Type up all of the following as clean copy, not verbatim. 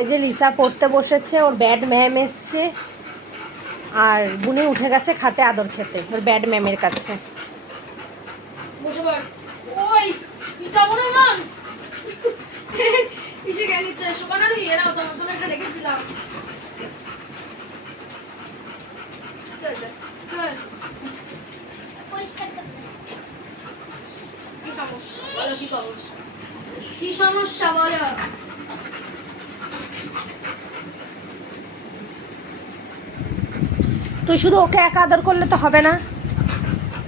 এই যে লিসা পড়তে বসেছে, ওর ব্যাড ম্যাম এসছে, আর বুনি উঠে গেছে খাটে আদর খেতে ওর ব্যাড ম্যামের কাছে। বসে পড়। ওই যাবো না মান কিসে জ্ঞান দিচ্ছে সুকানা দি এরা তোমার জন্য একটা রেখেছিলাম। কি সমস্যা বলো, কি সমস্যা, কি সমস্যা বলো? তুই শুধু ওকে একা আদর করলে তো হবে না,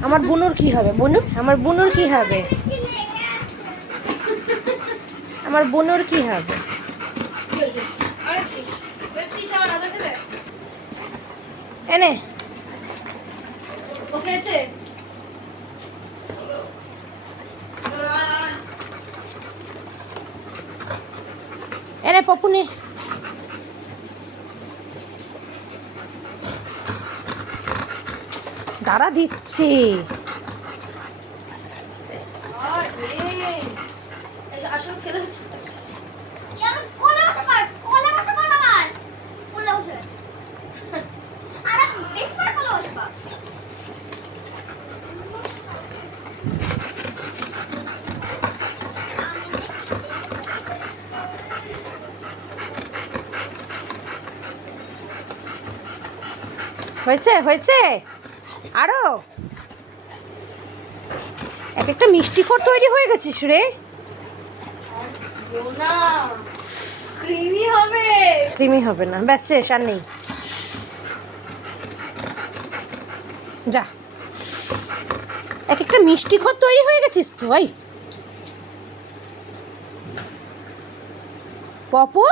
আমার বুনুর কি হবে? বুনু, আমার বুনুর কি হবে? আমার বুনুর কি হবে? কি হয়েছে? আরে শ্রীশ, শ্রীশ আমার আদর খেলে এনে ও খেয়েছে। এনে পপুনি, দাঁড়া দিচ্ছি। আসলে খেলে হচ্ছে হয়েছে হয়েছে, আরো এক একটা মিষ্টি খোর তৈরি হয়ে গেছিস রে। না ক্রিমি হবে, ক্রিমি হবে না, ব্যাস শেষ, আর নেই। যা, এক একটা মিষ্টি খোর তৈরি হয়ে গেছিস তুই। পপু